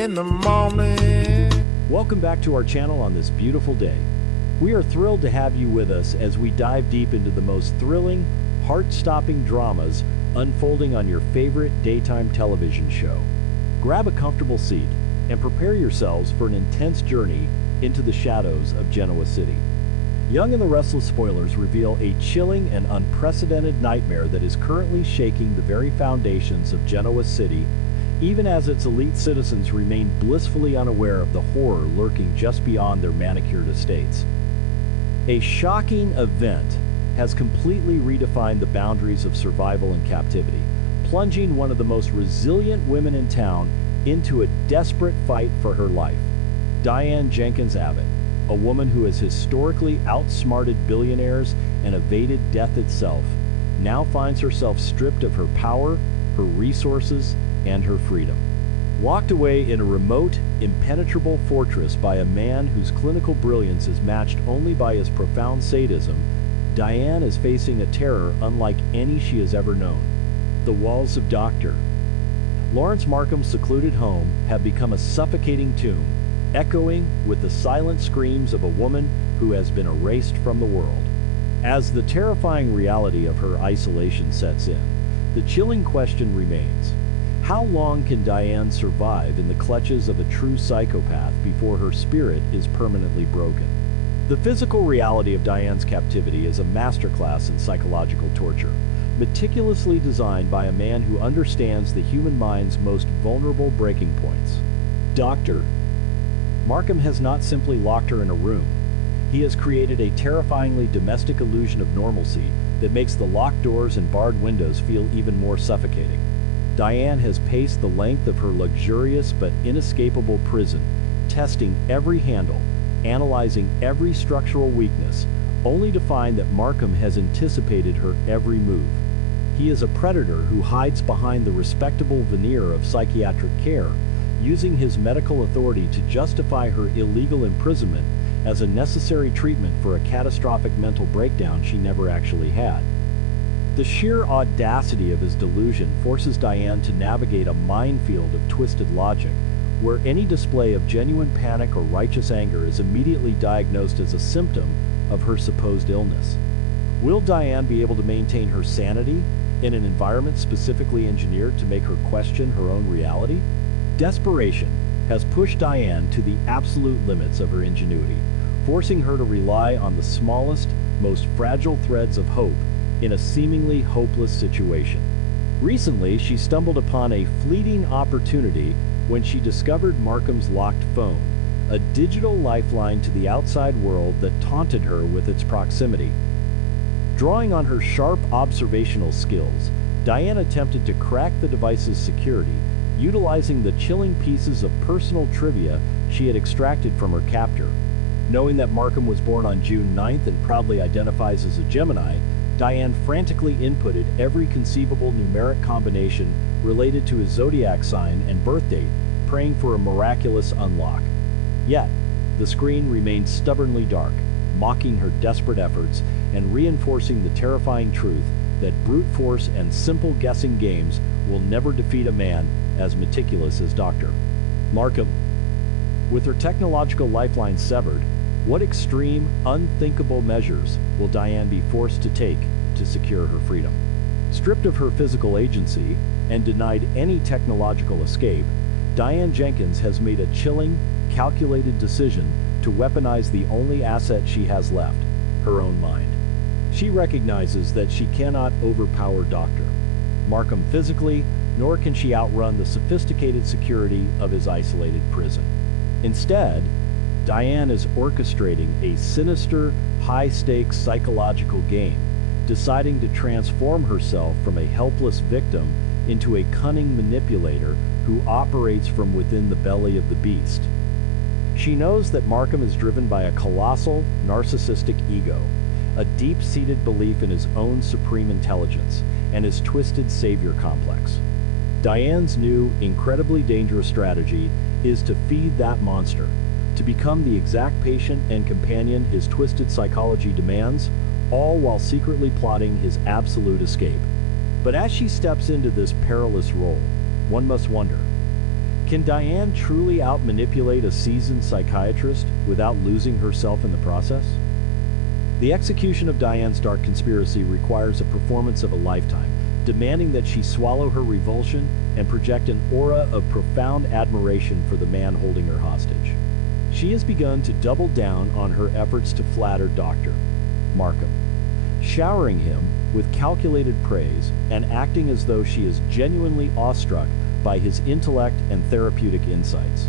in the morning. Welcome back to our channel on this beautiful day. We are thrilled to have you with us as we dive deep into the most thrilling, heart-stopping dramas unfolding on your favorite daytime television show. Grab a comfortable seat and prepare yourselves for an intense journey into the shadows of Genoa City. Young and the Restless spoilers reveal a chilling and unprecedented nightmare that is currently shaking the very foundations of Genoa City, even as its elite citizens remain blissfully unaware of the horror lurking just beyond their manicured estates. A shocking event has completely redefined the boundaries of survival and captivity, plunging one of the most resilient women in town into a desperate fight for her life. Diane Jenkins Abbott, a woman who has historically outsmarted billionaires and evaded death itself, now finds herself stripped of her power, her resources, and her freedom. Locked away in a remote, impenetrable fortress by a man whose clinical brilliance is matched only by his profound sadism, Diane is facing a terror unlike any she has ever known. The walls of Dr. Lawrence Markham's secluded home have become a suffocating tomb, echoing with the silent screams of a woman who has been erased from the world. As the terrifying reality of her isolation sets in, the chilling question remains: how long can Diane survive in the clutches of a true psychopath before her spirit is permanently broken? The physical reality of Diane's captivity is a masterclass in psychological torture, meticulously designed by a man who understands the human mind's most vulnerable breaking points. Dr. Markham has not simply locked her in a room. He has created a terrifyingly domestic illusion of normalcy that makes the locked doors and barred windows feel even more suffocating. Diane has paced the length of her luxurious but inescapable prison, testing every handle, analyzing every structural weakness, only to find that Markham has anticipated her every move. He is a predator who hides behind the respectable veneer of psychiatric care, using his medical authority to justify her illegal imprisonment as a necessary treatment for a catastrophic mental breakdown she never actually had. The sheer audacity of his delusion forces Diane to navigate a minefield of twisted logic, where any display of genuine panic or righteous anger is immediately diagnosed as a symptom of her supposed illness. Will Diane be able to maintain her sanity in an environment specifically engineered to make her question her own reality? Desperation has pushed Diane to the absolute limits of her ingenuity, forcing her to rely on the smallest, most fragile threads of hope in a seemingly hopeless situation. Recently, she stumbled upon a fleeting opportunity when she discovered Markham's locked phone, a digital lifeline to the outside world that taunted her with its proximity. Drawing on her sharp observational skills, Diane attempted to crack the device's security, utilizing the chilling pieces of personal trivia she had extracted from her captor. Knowing that Markham was born on June 9th and proudly identifies as a Gemini, Diane frantically inputted every conceivable numeric combination related to his zodiac sign and birth date, praying for a miraculous unlock. Yet, the screen remained stubbornly dark, mocking her desperate efforts and reinforcing the terrifying truth that brute force and simple guessing games will never defeat a man as meticulous as Dr. Markham. With her technological lifeline severed, what extreme, unthinkable measures will Diane be forced to take to secure her freedom? Stripped of her physical agency and denied any technological escape, Diane Jenkins has made a chilling, calculated decision to weaponize the only asset she has left, her own mind. She recognizes that she cannot overpower Dr. Markham physically, nor can she outrun the sophisticated security of his isolated prison. Instead, Diane is orchestrating a sinister, high-stakes psychological game, deciding to transform herself from a helpless victim into a cunning manipulator who operates from within the belly of the beast. She knows that Markham is driven by a colossal, narcissistic ego, a deep-seated belief in his own supreme intelligence, and his twisted savior complex. Diane's new, incredibly dangerous strategy is to feed that monster, to become the exact patient and companion his twisted psychology demands, all while secretly plotting his absolute escape. But as she steps into this perilous role, one must wonder, Can Diane truly outmanipulate a seasoned psychiatrist without losing herself in the process? The execution of Diane's dark conspiracy requires a performance of a lifetime, demanding that she swallow her revulsion and project an aura of profound admiration for the man holding her hostage. She has begun to double down on her efforts to flatter Dr. Markham, showering him with calculated praise and acting as though she is genuinely awestruck by his intellect and therapeutic insights.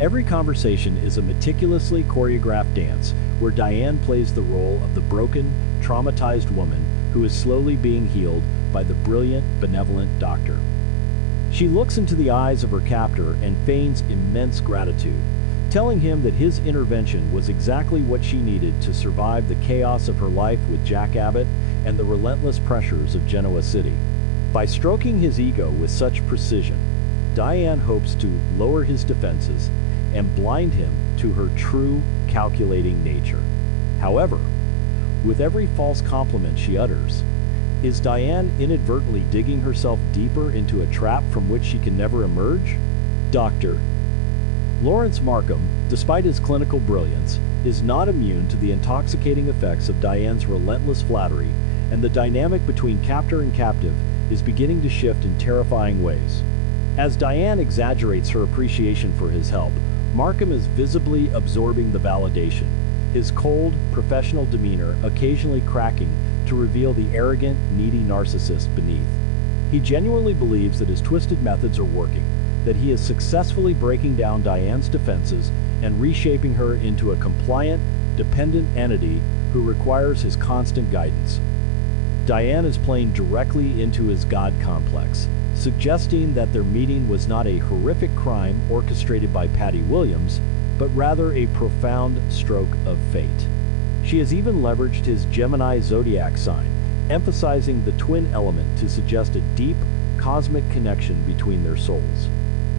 Every conversation is a meticulously choreographed dance where Diane plays the role of the broken, traumatized woman who is slowly being healed by the brilliant, benevolent doctor. She looks into the eyes of her captor and feigns immense gratitude, telling him that his intervention was exactly what she needed to survive the chaos of her life with Jack Abbott and the relentless pressures of Genoa City. By stroking his ego with such precision, Diane hopes to lower his defenses and blind him to her true, calculating nature. However, with every false compliment she utters, is Diane inadvertently digging herself deeper into a trap from which she can never emerge? Dr. Lawrence Markham, despite his clinical brilliance, is not immune to the intoxicating effects of Diane's relentless flattery, and the dynamic between captor and captive is beginning to shift in terrifying ways. As Diane exaggerates her appreciation for his help, Markham is visibly absorbing the validation, his cold, professional demeanor occasionally cracking to reveal the arrogant, needy narcissist beneath. He genuinely believes that his twisted methods are working, that he is successfully breaking down Diane's defenses and reshaping her into a compliant, dependent entity who requires his constant guidance. Diane is playing directly into his God complex, suggesting that their meeting was not a horrific crime orchestrated by Patty Williams, but rather a profound stroke of fate. She has even leveraged his Gemini zodiac sign, emphasizing the twin element to suggest a deep, cosmic connection between their souls.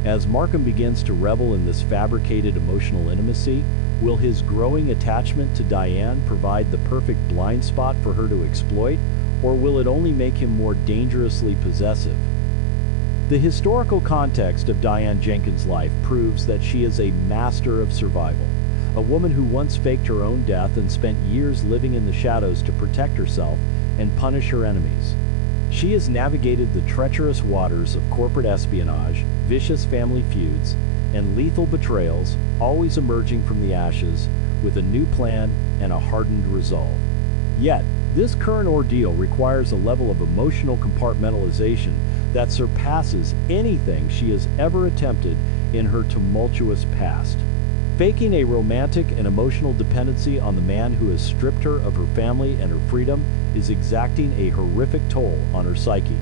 As Markham begins to revel in this fabricated emotional intimacy, will his growing attachment to Diane provide the perfect blind spot for her to exploit, or will it only make him more dangerously possessive? The historical context of Diane Jenkins' life proves that she is a master of survival, a woman who once faked her own death and spent years living in the shadows to protect herself and punish her enemies. She has navigated the treacherous waters of corporate espionage, vicious family feuds, and lethal betrayals, always emerging from the ashes with a new plan and a hardened resolve. Yet, this current ordeal requires a level of emotional compartmentalization that surpasses anything she has ever attempted in her tumultuous past. Faking a romantic and emotional dependency on the man who has stripped her of her family and her freedom is exacting a horrific toll on her psyche.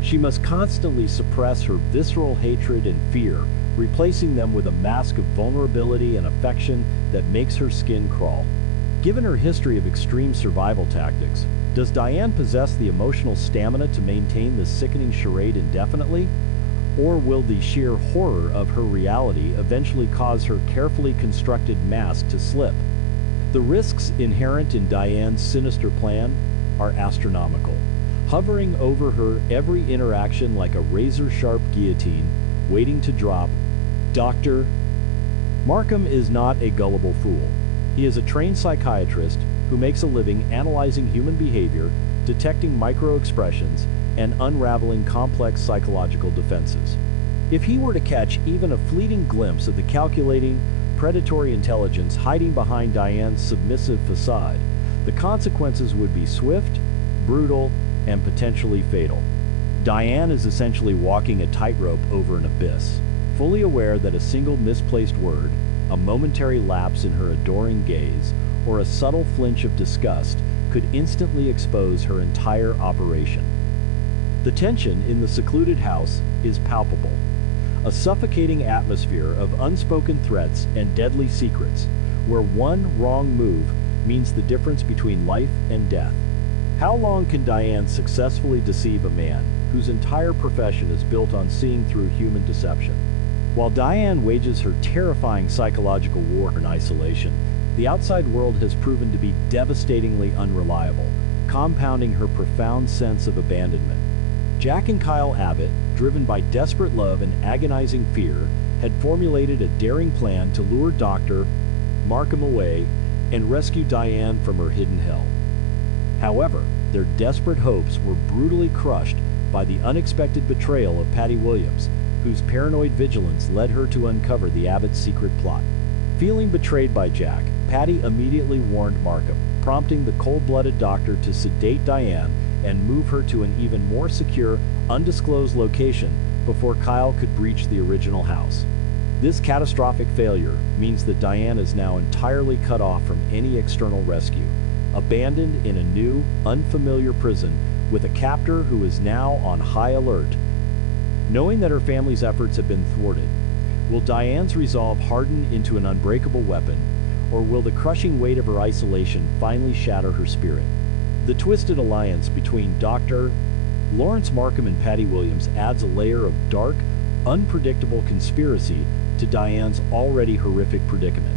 She must constantly suppress her visceral hatred and fear, replacing them with a mask of vulnerability and affection that makes her skin crawl. Given her history of extreme survival tactics, does Diane possess the emotional stamina to maintain this sickening charade indefinitely? Or will the sheer horror of her reality eventually cause her carefully constructed mask to slip? The risks inherent in Diane's sinister plan are astronomical, hovering over her every interaction like a razor-sharp guillotine waiting to drop. Dr. Markham is not a gullible fool. He is a trained psychiatrist who makes a living analyzing human behavior, detecting micro-expressions, and unraveling complex psychological defenses. If he were to catch even a fleeting glimpse of the calculating, predatory intelligence hiding behind Diane's submissive facade, the consequences would be swift, brutal, and potentially fatal. Diane is essentially walking a tightrope over an abyss, fully aware that a single misplaced word, a momentary lapse in her adoring gaze, or a subtle flinch of disgust could instantly expose her entire operation. The tension in the secluded house is palpable, a suffocating atmosphere of unspoken threats and deadly secrets, where one wrong move means the difference between life and death. How long can Diane successfully deceive a man whose entire profession is built on seeing through human deception? While Diane wages her terrifying psychological war in isolation, the outside world has proven to be devastatingly unreliable, compounding her profound sense of abandonment. Jack and Kyle Abbott, driven by desperate love and agonizing fear, had formulated a daring plan to lure Dr. Markham away and rescue Diane from her hidden hell. However, their desperate hopes were brutally crushed by the unexpected betrayal of Patty Williams, whose paranoid vigilance led her to uncover the Abbott's secret plot. Feeling betrayed by Jack, Patty immediately warned Markham, prompting the cold-blooded doctor to sedate Diane and move her to an even more secure, undisclosed location before Kyle could breach the original house. This catastrophic failure means that Diane is now entirely cut off from any external rescue, abandoned in a new, unfamiliar prison with a captor who is now on high alert. Knowing that her family's efforts have been thwarted, will Diane's resolve harden into an unbreakable weapon, or will the crushing weight of her isolation finally shatter her spirit? The twisted alliance between Dr. Lawrence Markham and Patty Williams adds a layer of dark, unpredictable conspiracy to Diane's already horrific predicament.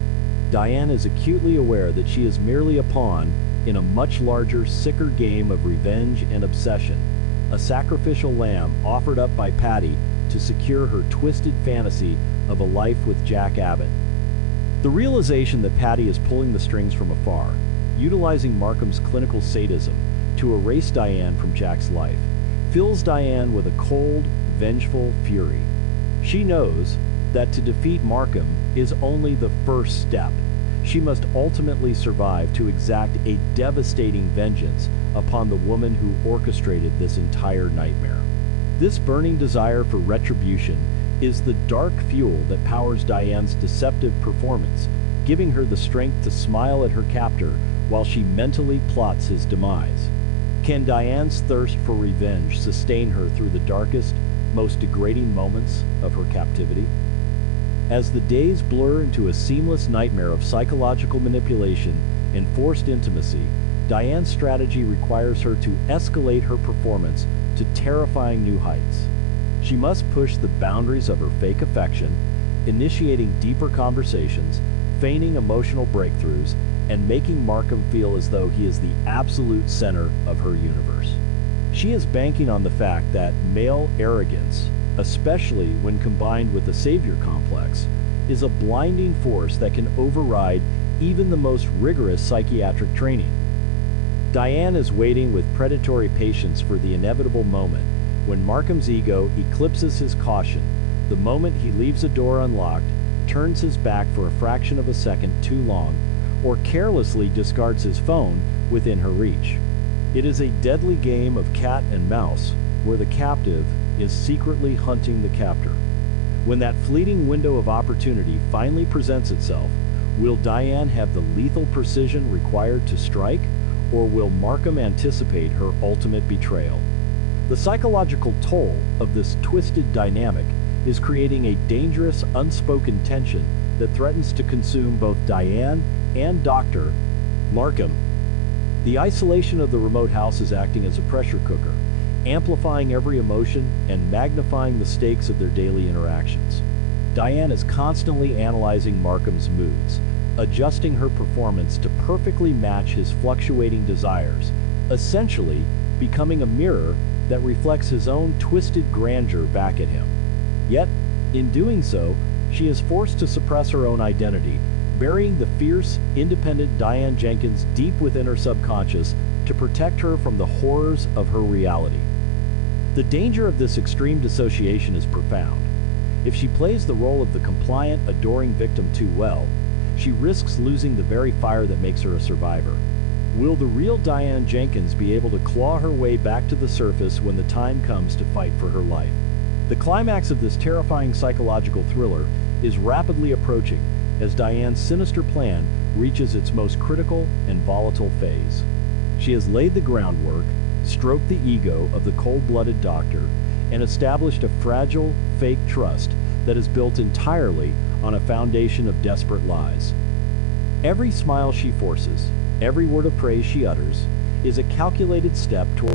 Diane is acutely aware that she is merely a pawn in a much larger, sicker game of revenge and obsession, a sacrificial lamb offered up by Patty to secure her twisted fantasy of a life with Jack Abbott. The realization that Patty is pulling the strings from afar, utilizing Markham's clinical sadism to erase Diane from Jack's life, fills Diane with a cold, vengeful fury. She knows that to defeat Markham is only the first step. She must ultimately survive to exact a devastating vengeance upon the woman who orchestrated this entire nightmare. This burning desire for retribution is the dark fuel that powers Diane's deceptive performance, giving her the strength to smile at her captor while she mentally plots his demise. Can Diane's thirst for revenge sustain her through the darkest, most degrading moments of her captivity? As the days blur into a seamless nightmare of psychological manipulation and forced intimacy, Diane's strategy requires her to escalate her performance to terrifying new heights. She must push the boundaries of her fake affection, initiating deeper conversations, feigning emotional breakthroughs, and making Markham feel as though he is the absolute center of her universe. She is banking on the fact that male arrogance, especially when combined with a savior complex, is a blinding force that can override even the most rigorous psychiatric training. Diane is waiting with predatory patience for the inevitable moment when Markham's ego eclipses his caution, the moment he leaves a door unlocked, turns his back for a fraction of a second too long, or carelessly discards his phone within her reach. It is a deadly game of cat and mouse, where the captive is secretly hunting the captor. When that fleeting window of opportunity finally presents itself, will Diane have the lethal precision required to strike, or will Markham anticipate her ultimate betrayal? The psychological toll of this twisted dynamic is creating a dangerous, unspoken tension that threatens to consume both Diane and Dr. Markham. The isolation of the remote house is acting as a pressure cooker, amplifying every emotion and magnifying the stakes of their daily interactions. Diane is constantly analyzing Markham's moods, adjusting her performance to perfectly match his fluctuating desires, essentially becoming a mirror that reflects his own twisted grandeur back at him. Yet, in doing so, she is forced to suppress her own identity, burying the fierce, independent Diane Jenkins deep within her subconscious to protect her from the horrors of her reality. The danger of this extreme dissociation is profound. If she plays the role of the compliant, adoring victim too well, she risks losing the very fire that makes her a survivor. Will the real Diane Jenkins be able to claw her way back to the surface when the time comes to fight for her life? The climax of this terrifying psychological thriller is rapidly approaching as Diane's sinister plan reaches its most critical and volatile phase. She has laid the groundwork, stroked the ego of the cold-blooded doctor, and established a fragile, fake trust that is built entirely on a foundation of desperate lies. Every smile she forces, every word of praise she utters, is a calculated step toward